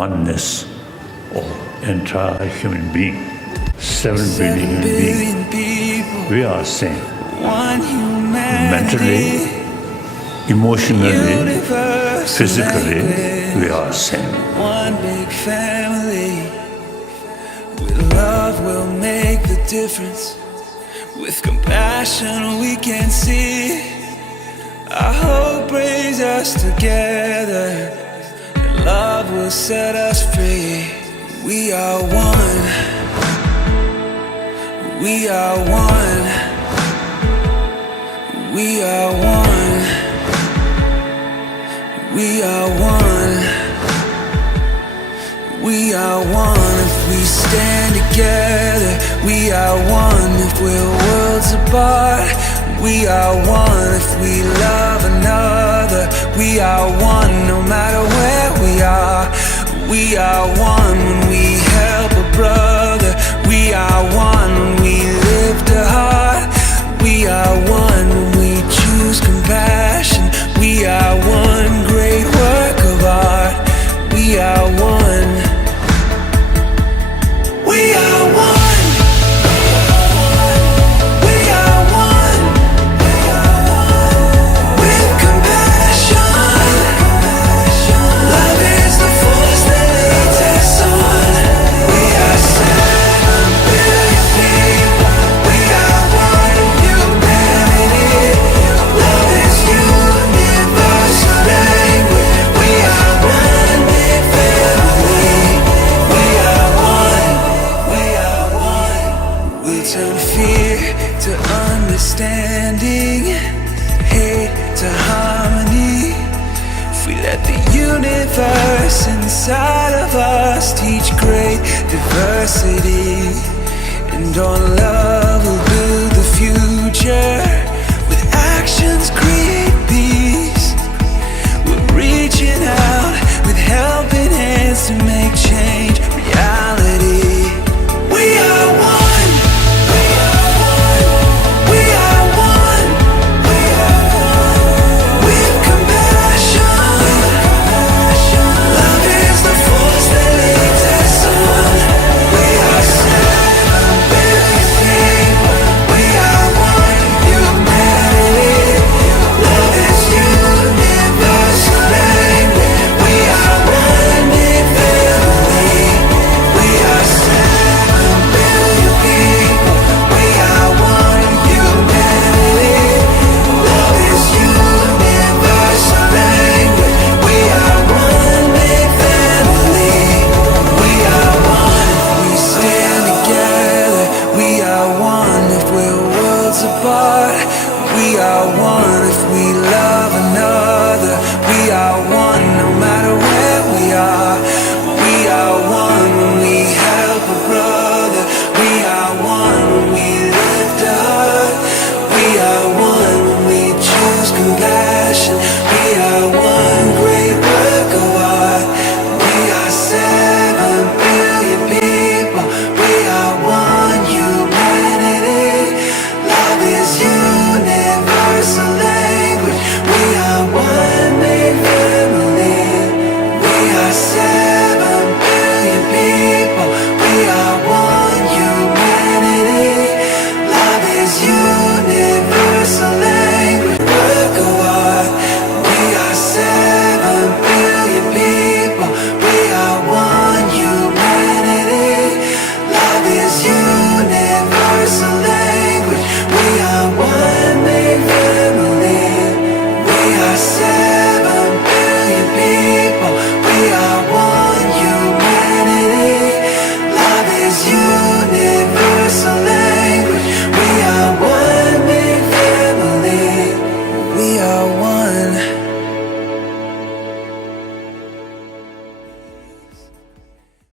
oneness of entire human being. 7 billion human beings. We are same. Mentally, emotionally, physically, we are same. One big family. With love we'll make the difference. With compassion we can see. Our hope brings us together, and love will set us free. We are one. We are one. We are one. We are one. We are one if we stand together. We are one if we're worlds apart. We are one if we love another. We are one no matter where we are. We are one when we help a brother. We are one when we lift a heart. We are one when we choose compassion. We are one great work of art. We are one. We are one. We are one. With compassion. Love is the force that leads us on. We are 7 billion people. We are one humanity. Love is universal language. We are one big family. We are one. We are one. We'll turn fear to understanding, hate to harmony. If we let the universe inside of us teach great diversity, and on love we'll build the future.